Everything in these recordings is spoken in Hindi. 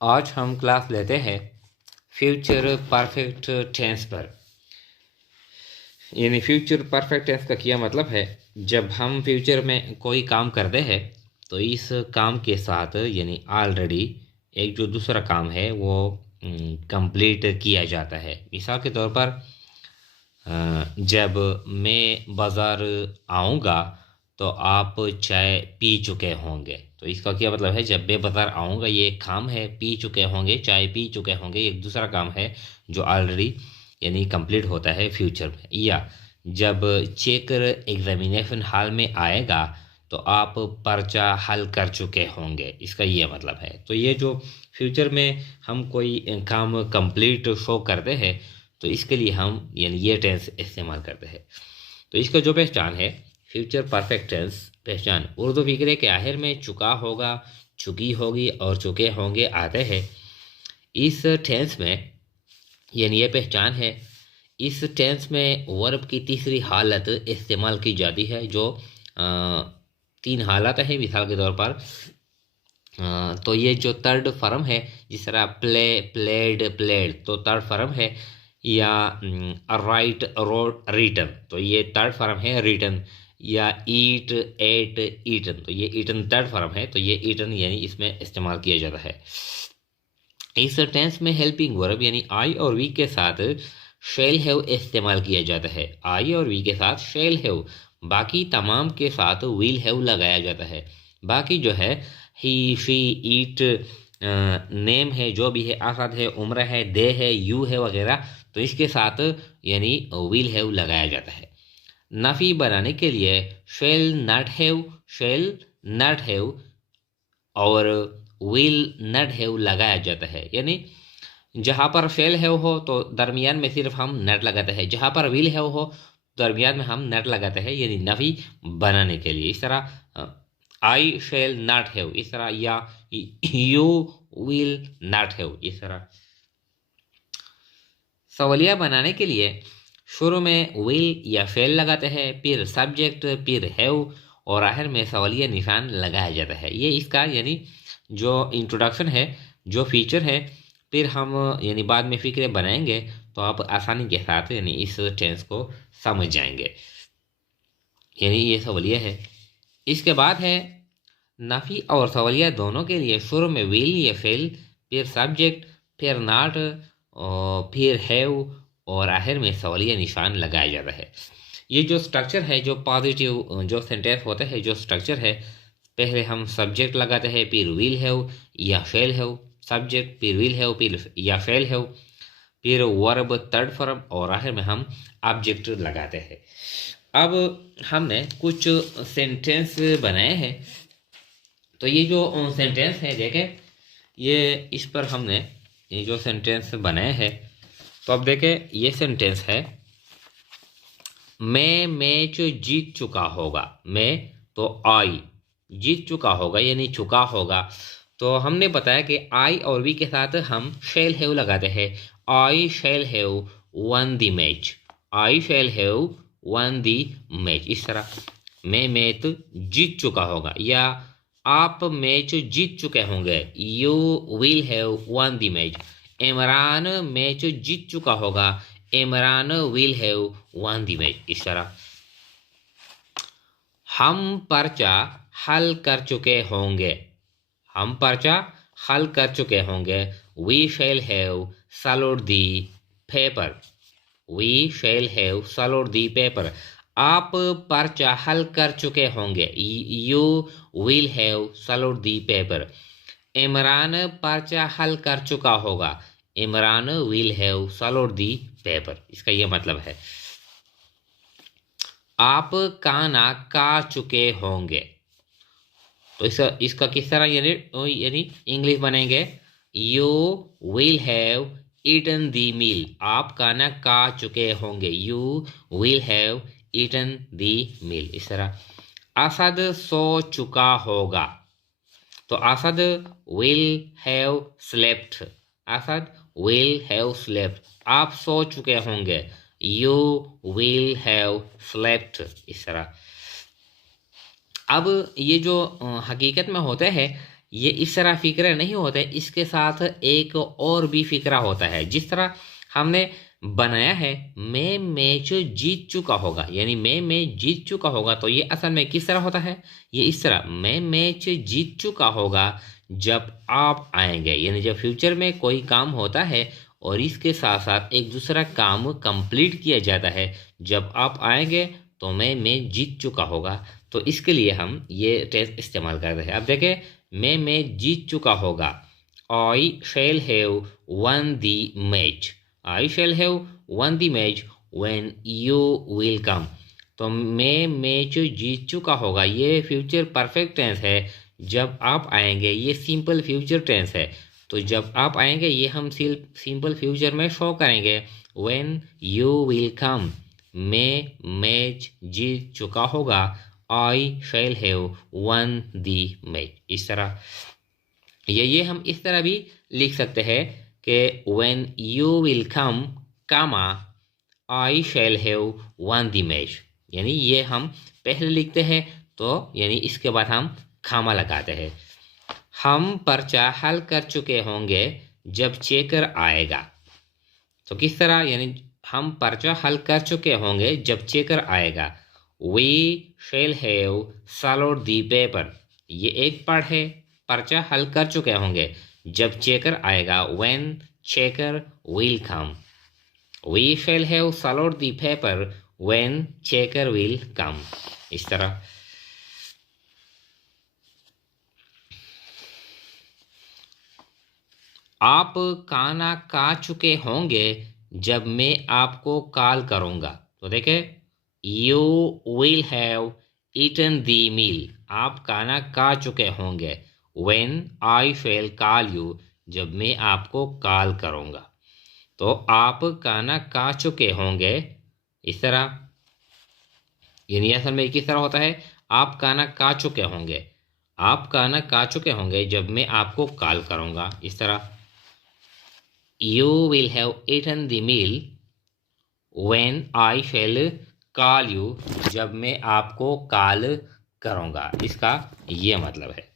आज हम क्लास लेते हैं फ्यूचर परफेक्ट टेंस पर। यानी फ्यूचर परफेक्ट टेंस का क्या मतलब है? जब हम फ्यूचर में कोई काम करते हैं तो इस काम के साथ यानी ऑलरेडी एक जो दूसरा काम है वो कंप्लीट किया जाता है। मिसाल के तौर पर जब मैं बाज़ार आऊँगा तो आप चाय पी चुके होंगे। तो इसका क्या मतलब है? जब मैं बाज़ार आऊँगा ये एक काम है, पी चुके होंगे, चाय पी चुके होंगे एक दूसरा काम है जो ऑलरेडी यानी कंप्लीट होता है फ्यूचर में। या जब चेकर एग्जामिनेशन हॉल में आएगा तो आप पर्चा हल कर चुके होंगे, इसका ये मतलब है। तो ये जो फ्यूचर में हम कोई काम कंप्लीट शो करते हैं तो इसके लिए हम यानी ये टेंस इस्तेमाल करते हैं। तो इसका जो पहचान है फ्यूचर परफेक्ट टेंस पहचान उर्दू फिक्रे के आखिर में चुका होगा, चुकी होगी और चुके होंगे आते हैं। इस टेंस में यानी ये पहचान है, इस टेंस में वर्ब की तीसरी हालत इस्तेमाल की जाती है। जो तीन हालत है मिसाल के तौर पर तो ये जो थर्ड फॉर्म है, जिस तरह प्ले, प्लेड, प्लेड तो थर्ड फॉर्म है। या राइट, रोड, रिटन तो ये थर्ड फॉर्म है रिटन। या ईट, एट, ईटन तो ये ईटन थर्ड फॉर्म है। तो ये ईटन यानी इसमें इस्तेमाल किया जाता है। इस टेंस में हेल्पिंग वर्ब यानी आई और वी के साथ शेल हैव इस्तेमाल किया जाता है। आई और वी के साथ शेल हैव, बाकी तमाम के साथ विल हैव लगाया जाता है। बाकी जो है ही, शी, ईट, नेम है, जो भी है, आसाद है, उम्र है, दे है, यू है वगैरह, तो इसके साथ यानी विल हैव लगाया जाता है। नफी बनाने के लिए shall not have, shall not have और विल नॉट हैव लगाया जाता है। यानी जहाँ पर शेल हैव हो तो दरमियान में सिर्फ हम नट लगाते हैं, जहाँ पर विल हैव हो दरमियान में हम नट लगाते हैं, यानी नफी बनाने के लिए। इस तरह आई शेल नॉट हैव, इस तरह, या यू विल नॉट हैव, इस तरह। सवालिया बनाने के लिए शुरू में विल या शेल लगाते हैं, फिर सब्जेक्ट, फिर हैव और आखिर में सवालिया निशान लगाया जाता है। ये इसका यानी जो इंट्रोडक्शन है, जो फीचर है। फिर हम यानी बाद में फिक्रे बनाएंगे तो आप आसानी के साथ यानी इस टेंस को समझ जाएंगे। यानी ये सवालिया है। इसके बाद है नफी और सवालिया दोनों के लिए शुरू में विल या फेल, फिर सब्जेक्ट, फिर नॉट और फिर हैव और आखिर में सवालिया निशान लगाया जाता है। ये जो स्ट्रक्चर है, जो पॉजिटिव जो सेंटेंस होता है, जो स्ट्रक्चर है, पहले हम सब्जेक्ट लगाते हैं, फिर विल हैव या फेल हैव, सब्जेक्ट, फिर विल हैव, फिर या फेल हैव, फिर वर्ब थर्ड फॉर्म और आखिर में हम ऑब्जेक्ट लगाते हैं। अब हमने कुछ सेंटेंस बनाए हैं। तो ये जो सेंटेंस है देखें, ये इस पर हमने ये जो सेंटेंस बनाए हैं, तो अब देखें ये सेंटेंस है, मैं मैच जीत चुका होगा। मैं तो आई, जीत चुका होगा यानी चुका होगा। तो हमने बताया कि आई और वी के साथ हम शेल हैव लगाते हैं। I shall have won the match, I shall have won the match. इस तरह मैं मैच जीत चुका होगा, या आप मैच जीत चुके होंगे, you will have won the match. Imran match जीत चुका होगा, Imran will have won the match. इस तरह हम पर्चा हल कर चुके होंगे, हम पर्चा हल कर चुके होंगे, we shall have solved the paper, we shall have solved the paper. आप पर्चा हल कर चुके होंगे, you will have solved the paper. Imran पर्चा हल कर चुका होगा, Imran will have solved the paper. इसका यह मतलब है। आप खाना खा चुके होंगे, तो इसका किस तरह यानी इंग्लिश बनेंगे, you will have eaten the meal. आप खाना खा चुके होंगे, you will have eaten the मील। इस तरह असद सो चुका होगा, तो Asad will have slept, Asad will have slept. आप सो चुके होंगे, यू विल हैव स्लेप्ट। इस तरह अब ये जो हकीकत में होते हैं, ये इस तरह फिक्रा नहीं होता है, इसके साथ एक और भी फिक्रा होता है। जिस तरह हमने बनाया है मैं मैच जीत चुका होगा, यानी मैं मैच जीत चुका होगा, तो ये असल में किस तरह होता है, ये इस तरह मैं मैच जीत चुका होगा जब आप आएंगे, यानी जब फ्यूचर में कोई काम होता है और इसके साथ साथ एक दूसरा काम कंप्लीट किया जाता है, जब आप आएंगे तो मैं मैच जीत चुका होगा। तो इसके लिए हम ये टेस्ट इस्तेमाल करते हैं। अब देखें, मैं मैच जीत चुका होगा, I shall have won the match, I shall have won the match when you will come. तो मैं मैच जीत चुका होगा, ये फ्यूचर परफेक्ट टेंस है। जब आप आएंगे ये सिंपल फ्यूचर टेंस है। तो जब आप आएंगे ये हम सिंपल फ्यूचर में शो करेंगे, व्हेन यू विल कम, मैं मैच जीत चुका होगा, I shall have won the match. इस तरह ये हम इस तरह भी लिख सकते हैं कि when you will come comma I shall have won the match, यानी ये हम पहले लिखते हैं तो यानी इसके बाद हम खामा लगाते हैं। हम पर्चा हल कर चुके होंगे जब चेकर आएगा। तो किस तरह, यानी हम पर्चा हल कर चुके होंगे जब चेकर आएगा। We shall have solved the paper, ये एक पार्ट है, पर्चा हल कर चुके होंगे जब चेकर आएगा, when checker will come. We shall have solved the paper when checker will come. इस तरह आप खाना खा चुके होंगे जब मैं आपको कॉल करूंगा। तो देखे, you will have eaten the meal, आप खाना खा चुके होंगे, when I shall call you, जब मैं आपको कॉल करूंगा। तो आप खाना खा चुके होंगे, इस तरह, यानी असल में किस तरह होता है, आप खाना खा चुके होंगे, आप खाना खा चुके होंगे जब मैं आपको कॉल करूंगा। इस तरह you will have eaten the meal when I shall call you, जब मैं आपको कॉल करूंगा, इसका ये मतलब है।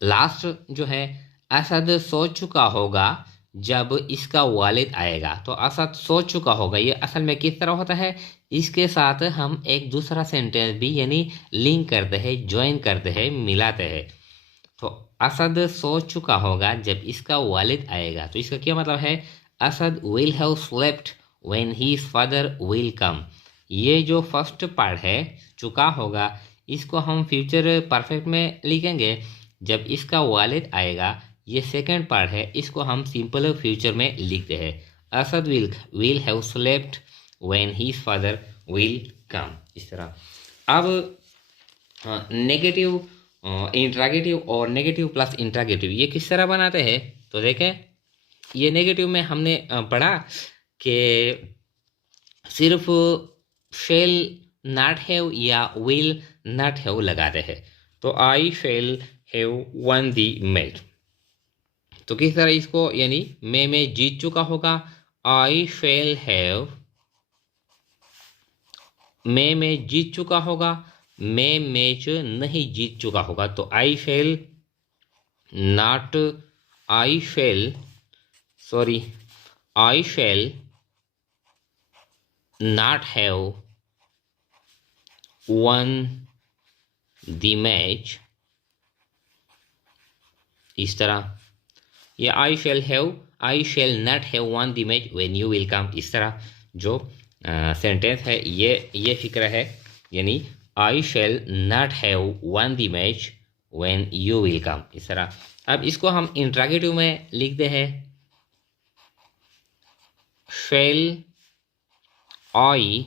लास्ट जो है, असद सोच चुका होगा जब इसका वालिद आएगा। तो असद सोच चुका होगा, ये असल में किस तरह होता है, इसके साथ हम एक दूसरा सेंटेंस भी यानी लिंक करते हैं, ज्वाइन करते हैं, मिलाते हैं। तो असद सोच चुका होगा जब इसका वालिद आएगा, तो इसका क्या मतलब है, Asad will have slept when his father will come. ये जो फर्स्ट पार्ट है चुका होगा, इसको हम फ्यूचर परफेक्ट में लिखेंगे जब इसका वालिद आएगा। ये सेकंड पार्ट है, इसको हम सिंपल फ्यूचर में लिखते हैं, Asad will have slept when his father will come. इस तरह अब नेगेटिव इंट्रागेटिव और नेगेटिव प्लस इंट्रागेटिव ये किस तरह बनाते हैं। तो देखें, ये नेगेटिव में हमने पढ़ा कि सिर्फ शेल नॉट हैव या विल नॉट हैव लगाते हैं। तो I shall have won the match, तो किस तरह इसको, यानी मैं जीत चुका होगा, आई शेल हैव, मैं जीत चुका होगा, मैं मैच नहीं जीत चुका होगा। तो I shall not, I shall sorry I shall not have won the match. इस तरह ये I shall not have won the match when you will come. इस तरह जो सेंटेंस है ये फिक्र है, यानी I shall not have won the match when you will come. इस तरह अब इसको हम इंट्रागेटिव में लिखते हैं, shall I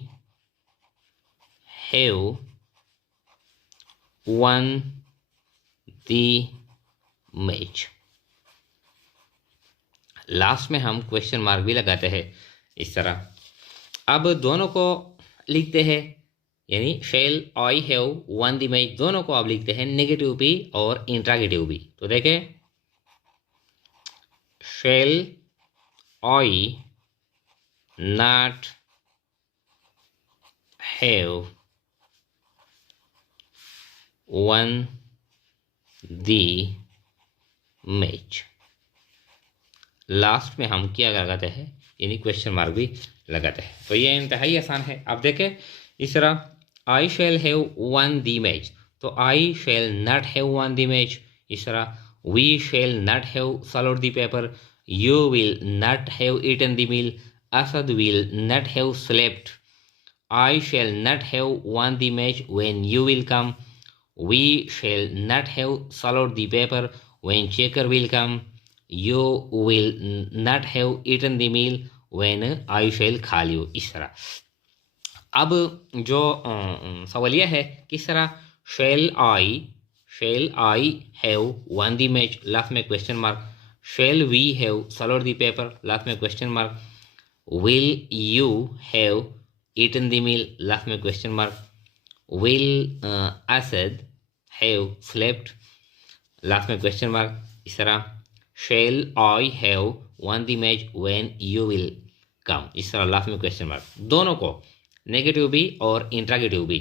have won the match. Last में हम क्वेश्चन मार्क भी लगाते हैं। इस तरह अब दोनों को लिखते हैं, यानी shall I have won the match, दोनों को आप लिखते हैं, नेगेटिव भी और इंट्रागेटिव भी। तो देखें, shall I not have won the match. Last में हम क्या लगाते हैं, यानी क्वेश्चन मार्क भी लगाते हैं। तो ये इंतहाई आसान है। आप देखें इस तरह, I shall have won the match, तो I shall not have won the match. इस तरह we shall not have swallowed the paper, you will not have eaten the meal, Asad will not have slept, I shall not have won the match when you will come. We shall not have swallowed the paper when Checker will come. You will not have eaten the meal when I shall call you. इस तरह अब जो सवालिया है किस तरह, shall I have won the match, last में question mark, shall we have swallowed the paper, last में question mark, will you have eaten the meal, last में question mark, will Asad have slept, last में क्वेश्चन मार्क। इस तरह shall I have won the match when you will come, इस तरह लास्ट में क्वेश्चन मार्क। दोनों को नेगेटिव भी और इंट्रागेटिव भी,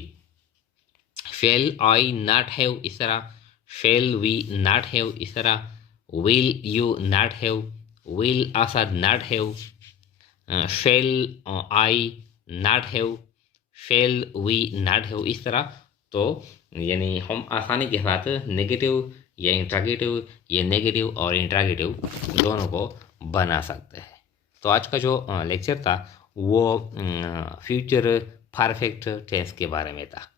shall I not have इस तरह, shall we not have इस तरह, will you not have, will Asad not have, shall I not have, shall we not have, इस तरह। तो यानी हम आसानी के साथ नेगेटिव या इंट्रागेटिव या नेगेटिव और इंट्रागेटिव दोनों को बना सकते हैं। तो आज का जो लेक्चर था वो फ्यूचर परफेक्ट टेंस के बारे में था।